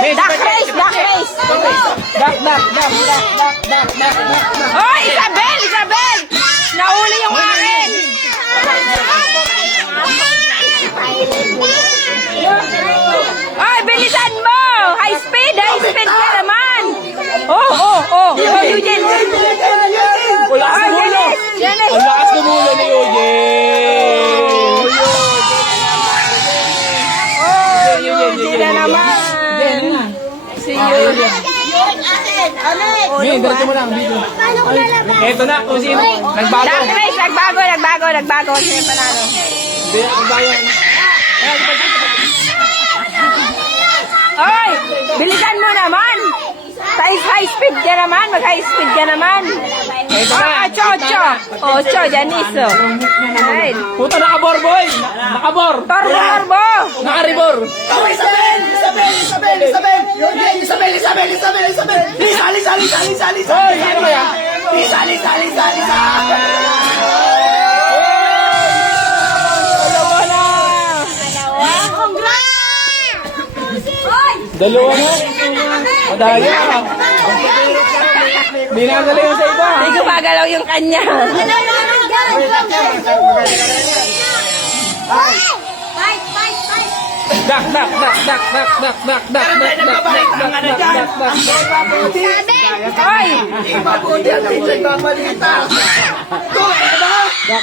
Duck race, duck race. Duck. Oh, Isabel, Isabel. Nauli yung akin. Ay, bilisan mo. High speed ka naman. Oh, Eugene. Wala ka sumulo. Ang lakas sumulo ni Eugene. Eugene na naman. Si Eugene. May, diretso mo lang dito. Eto na, kung sino. Nagbago. Duck race, nagbago. Sino panalo? Hindi, nagbago. Oy, bilisan mo naman. High speed ka naman, mag-high speed ka naman. Eto na. Ocho, Janice. Ay, Puta, nakabor, boy. Nakabor. torbo. Nakaribor. Isabel! Sali! Hoy, ano kaya? Sali! Dalawa na. Madaya. Hindi na dali yung sa iba. Hindi gumagalaw yung kanya. Dak. Oy, Mabuti ang nagbabalita.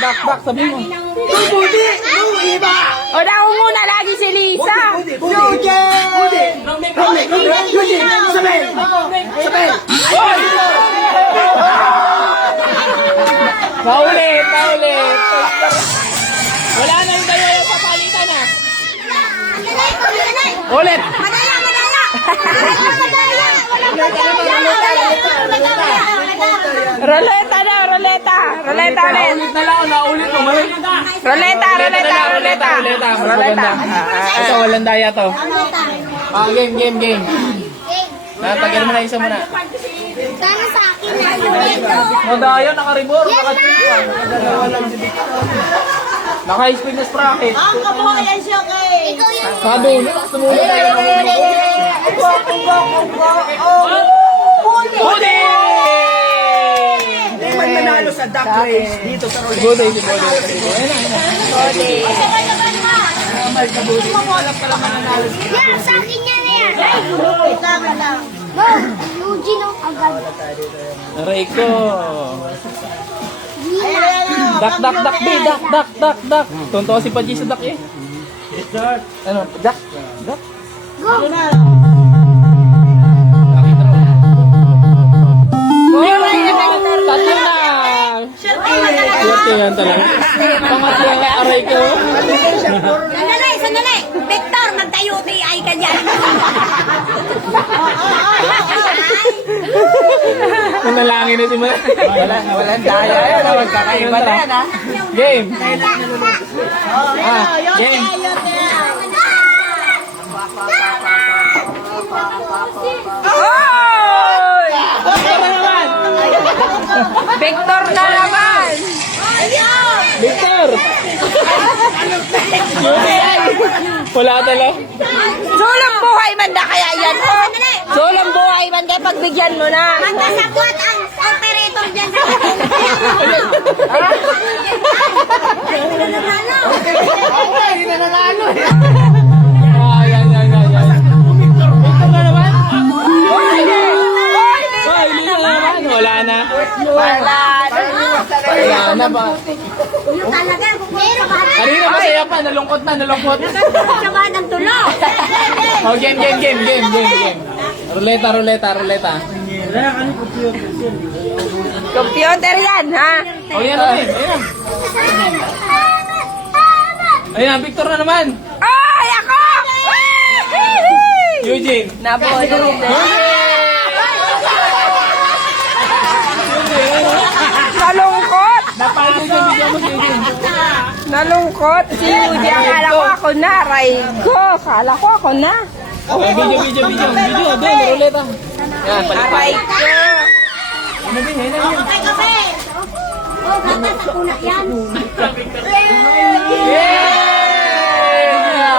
Dak, sabi mo. Mabuti! Yung iba! o muna lagi si Lisa. Eugene! Isabel! Hoy! Paulit. Wala na yung dalawa yung papalitan na. Ulit. Roleta ulit. Ulit na lang, naulit mo. Roleta. Mas maganda. Ito, walang daya to. Game. Natagyan mo na isa muna. Sana sa akin na ito. Madaya, nakaribor, nakatripan. Dalawa lang si Victor. Naka-speed na sprocket. Ang kabuhayan siya kay. Ikaw yung Sado, sumulo na yun. Budi! Hindi man nanalo sa duck race dito sa Rolex. Budi, si Budi. yan, sa akin yan na yan. Tama lang. Eugene ang agad. Aray ko. Nina. Dak. Tunto si Paji sa dak eh. Ano? Dak. Go. Tatlo na. Swerte yan talaga. Pangatlo nga aray ko. Sandali. Victor, magtayo-tay ka dyan. Manalangin na si Ma. Walang daya yan. Magkakaiba na yan ha. Game. Game. Oy! Victor na naman. Victor na naman. Victor. Wala talaga. Sulang buhay man da kaya yan. Sulang buhay man kaya pagbigyan mo na. Magkasabot ang operator dyan sa Yan. Victor na naman. Ay, Lina na naman. Wala na. Wala na ba? Yung talaga, meron ka na. Kanina masaya pa. Nalungkot. Sabahan ng tulo. Oh, game. Ruleta. Computer yan, ha? Oh, yan. Ayan, Victor na naman. Ay, ako! Eugene. Nabulong din. Nalungkot. Napalo sa video mo si Eugene. Nalungkot. Si Yuji, akala ko ako na. Aray ko, akala ko ako na. Oh, video. Doon, ruleta. Yan, Aray ko. Kape. Oh, gata sa kuna yan. Yeah!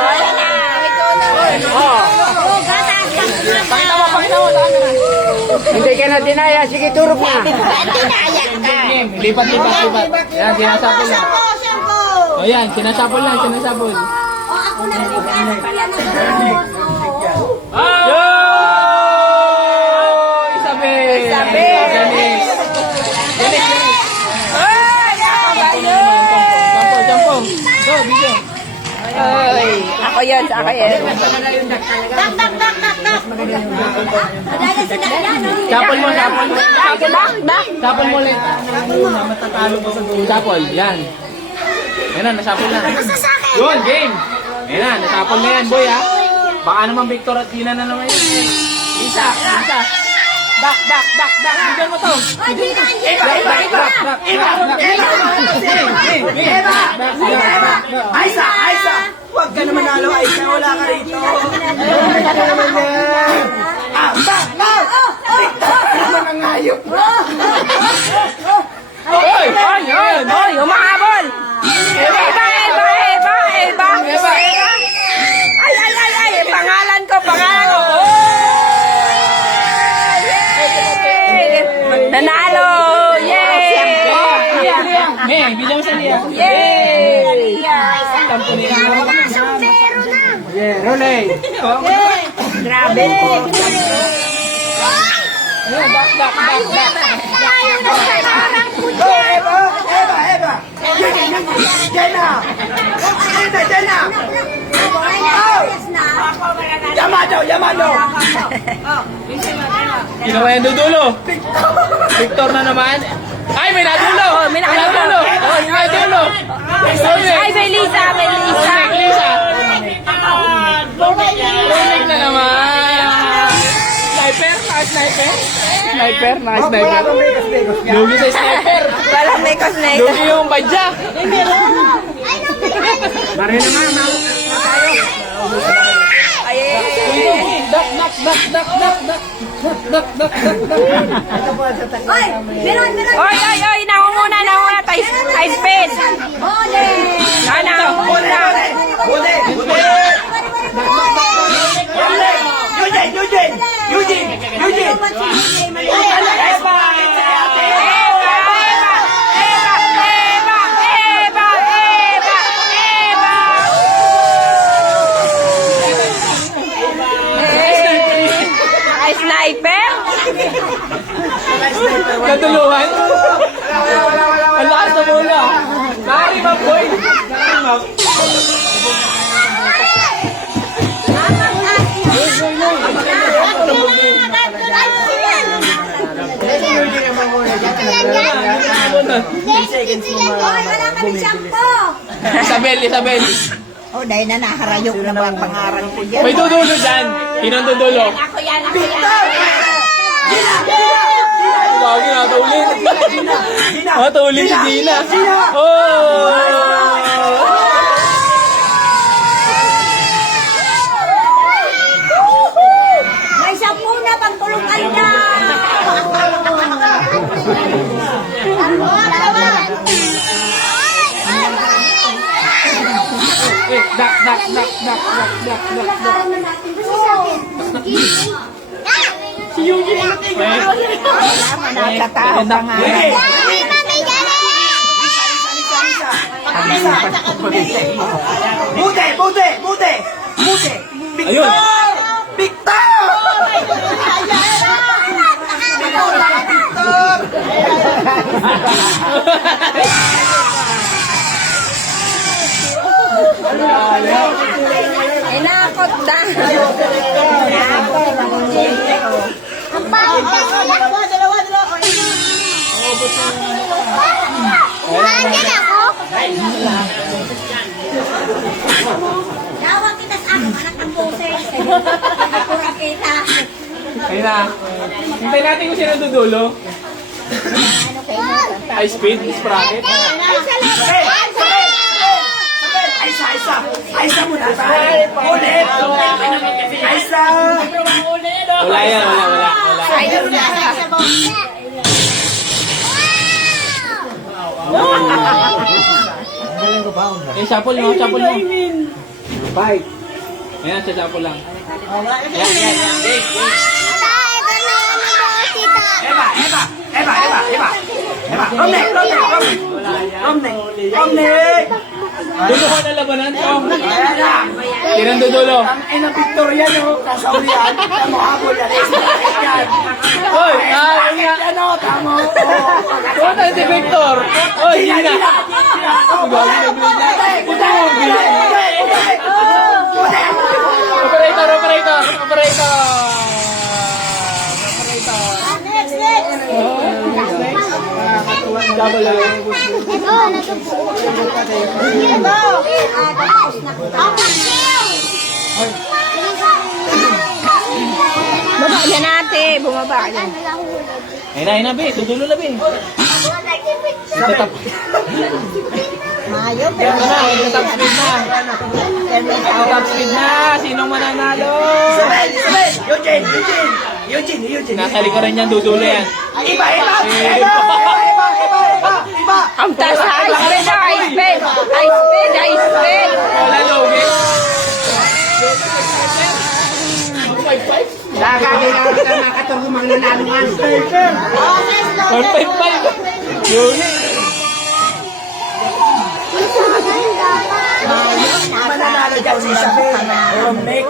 Wala na. Ikaw na. Oh. Oh, gata sa kuna. Hindi ka na dinaya. Sige, turo pa. Game. Lipat. Yan, sinasapol lang. O yan, sinasapol lang. Yo! Isabel! Janice! Ay, ako ba yun? Jampong. Go, video. Ay, ako yan. Sapol mo. Back. Sapol mo ulit. Sapol, yan. Yan na, nasapol na. Yun, game. Yan na, nasapol na yan, boy, ha. Baka naman Victor at Gina na naman yun. Isa. Back. Bigyan mo to. Aisa! Huwag ka naman nalo, Aisa. Wala ka rito. Wala ka naman yan. Back! Naman ang hayop. Oy, humahabol. Eba. Ay, pangalan ko. Nanalo! Yay! May, bilang mo sa liya. Yay! Yeah, Rolay. Grabe. Eva. Jenna. Yamado. Ginawa yung dudulo. Victor na naman. Ay, may nadulo. May nadulo. Ay, may Lisa. Lisa. Bumalik na naman. Sniper. Lugi sa sniper. Walang may cosmetics. Lugi yung badya. Oy, nangunguna. Time spin. Nangunguna. Sniper? Kaduluhan. Ang lakas na bola. Nari map, boy. Isabel. Oh, dahil na naharayok na mga pangaran ko dyan. May dudulo dyan. Sinong dudulo? Ako yan. Lagi natulin. Natulin si Gina. Oh! May 10 na pagtulungan na. Dak. Si Yuji. Nakatawa pa nga. Bude! Ayun. Victor! Inakot na. Ang pangit ka dalawa. Nandiyan ako. Tawag kita sa akin, anak ng boses. Kurang kita. Ayun na. Hintay natin kung sino dudulo. High speed, sprocket. Aisa muna tayo. Ulit. Aisa. Wala yan, wala. Eh, shuffle mo. Fight. Ayan, sa shuffle lang. Ito na, si Romney! Dulo ka na labanan, Tom. Ayan na! Tirang dudulo. Ang inang Victoria no, kasaurian, tamo habol yan, yan. Hoy, ay nga. Ano, tamo, Tuwa tayo si Victor. Hoy, hindi na. Operator, operator, operator. Next, next. Double lang. Baba na natin. Bumaba ka dyan. Ayun na, be. Dudulo na, be. Tatap. Mayo, Pero na, tatap speed na. Tatap speed na. Sinong mananalo? Eugene. Nasa likuran niyan, dudulo yan. Iba. Ang taas na high speed na high speed. High speed, high speed. Wala logi. Nakakilala ka mga katorong mga nananungan. 155. Yun. Mananalo dyan si Isabel. Romney.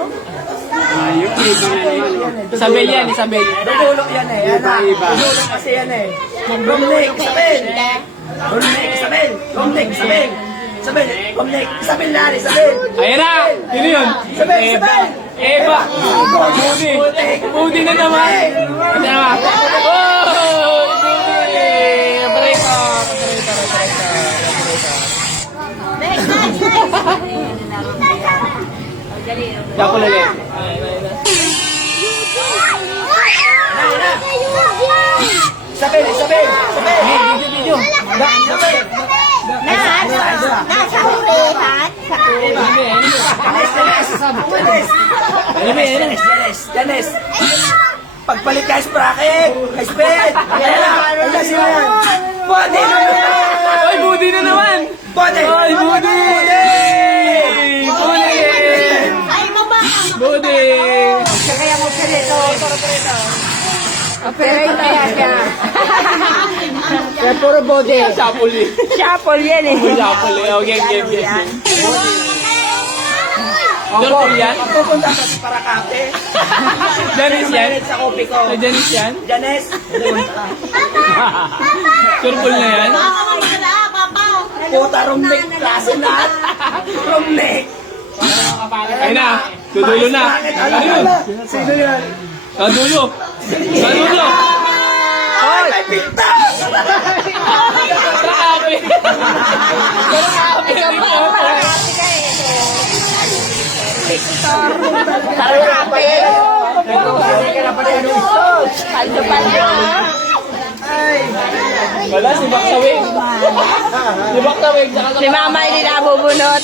Isabel yan, Isabel. Dudulo yan eh. Yan na. Dudulo kasi yan eh. Romney, Isabel. Romney, Isabel. Romney, Isabel. Isabel na, Isabel. Ayan na! Sino yun? Isabel. Eva! Budi! Budi na naman! Budi na naman! Oh! Budi! Operator! Dapat ulit. Isabel. Video! Nasa hulihan. Janes. Pagpalit ka sprocket. Sped. Ayan na. Ayan sila yan. Bode. Ay, Budi na naman! Bode. Ay, Budi! Budi! Ay, baba. Budi! Kaya mo siya dito. Operator yan siya. Kaya puro bode. Sapuli. Shuffle yan eh. Sapuli. Oh, game. Dorpol yan? Pupunta ka sa Paracate. Janice yan? Sa kopi ko. Ay, Janice yan? Janes. Turpol na yan? Puta, Romney. Klase na. Romney. Ay na, dudulo na. Ano yun? Sino yan? Kadulo. Kadulo. Ay, may pinta! Kakabi. Kakabi. Kaldo pa na. Wala, si Baktawig. Si Baktawig. Si mama hindi nabubunot.